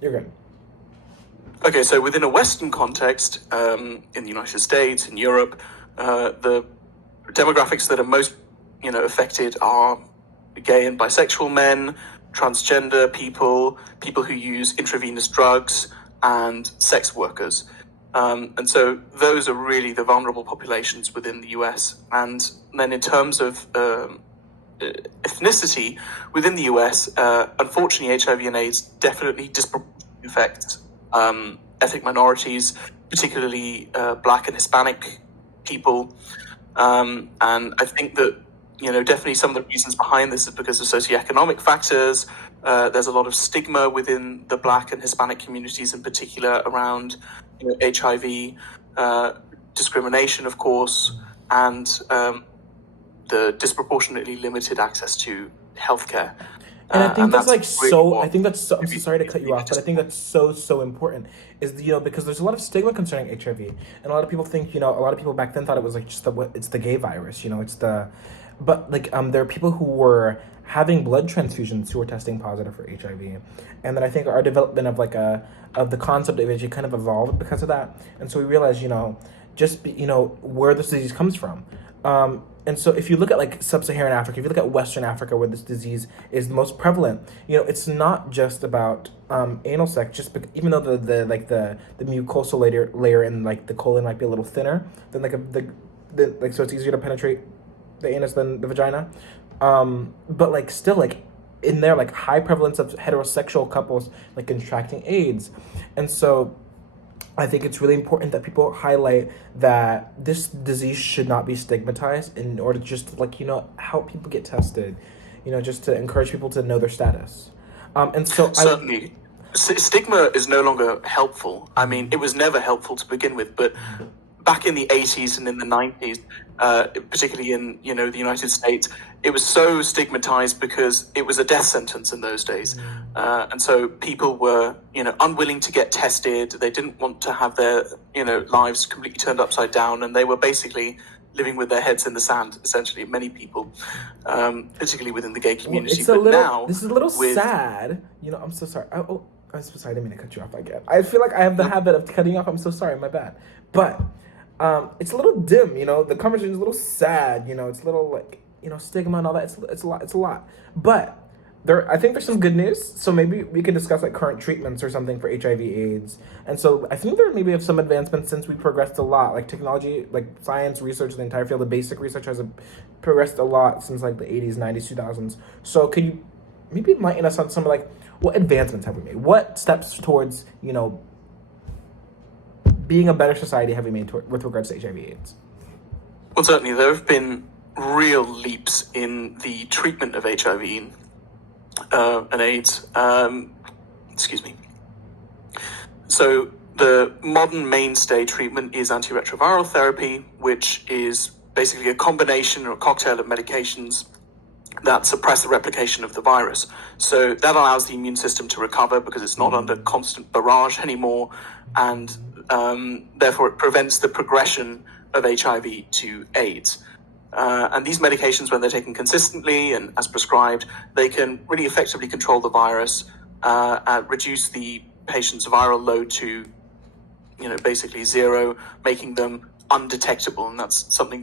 You're good. Okay, so within a Western context, in the United States, in Europe, the demographics that are most, affected are gay and bisexual men, transgender people, people who use intravenous drugs, and sex workers. And so those are really the vulnerable populations within the US. And then in terms of ethnicity within the US, unfortunately, HIV and AIDS definitely disproportionately affects ethnic minorities, particularly Black and Hispanic people. And I think that, definitely some of the reasons behind this is because of socioeconomic factors. There's a lot of stigma within the Black and Hispanic communities in particular around HIV, discrimination, of course, and the disproportionately limited access to healthcare. And I think And that's that's like really so. I what think that's so. I'm so sorry to cut you contributes off, to but I think that's so important. Is because there's a lot of stigma concerning HIV, and a lot of people think a lot of people back then thought it was like just it's the gay virus. It's the, but like there are people who were having blood transfusions who were testing positive for HIV, and then I think our development of of the concept of HIV kind of evolved because of that, and so we realized where this disease comes from. And so if you look at like sub-Saharan Africa, if you look at Western Africa where this disease is the most prevalent, it's not just about anal sex. Even though the mucosal layer in like the colon might be a little thinner than so it's easier to penetrate the anus than the vagina. But like still like in there like high prevalence of heterosexual couples like contracting AIDS, and so I think it's really important that people highlight that this disease should not be stigmatized in order to just help people get tested, just to encourage people to know their status. And so I certainly. Stigma is no longer helpful. I mean, it was never helpful to begin with, but back in the 80s and in the 90s, particularly in the United States, it was so stigmatized because it was a death sentence in those days, and so people were unwilling to get tested. They didn't want to have their lives completely turned upside down, and they were basically living with their heads in the sand. Essentially, many people, particularly within the gay well, community. it's a But little. now, This is a little with sad. I'm so sorry. I'm so sorry. I didn't mean to cut you off again. I feel like I have the habit of cutting you off. I'm so sorry. My bad. But it's a little dim. The conversation is a little sad. It's a little like stigma and all that. It's a lot. It's a lot. But I think there's some good news. So maybe we can discuss like current treatments or something for HIV/AIDS. And so I think there maybe have some advancements since we progressed a lot. Like technology, like science research, the entire field of basic research has progressed a lot since like the 80s, 90s, 2000s. So could you maybe enlighten us on some of like what advancements have we made? What steps towards being a better society have we made with regards to HIV/AIDS? well, certainly there have been real leaps in the treatment of HIV and AIDS. Excuse me. So the modern mainstay treatment is antiretroviral therapy, which is basically a combination or a cocktail of medications that suppress the replication of the virus. So that allows the immune system to recover because it's not under constant barrage anymore, and therefore it prevents the progression of HIV to AIDS. And these medications, when they're taken consistently and as prescribed, they can really effectively control the virus, reduce the patient's viral load to, basically zero, making them undetectable. And that's something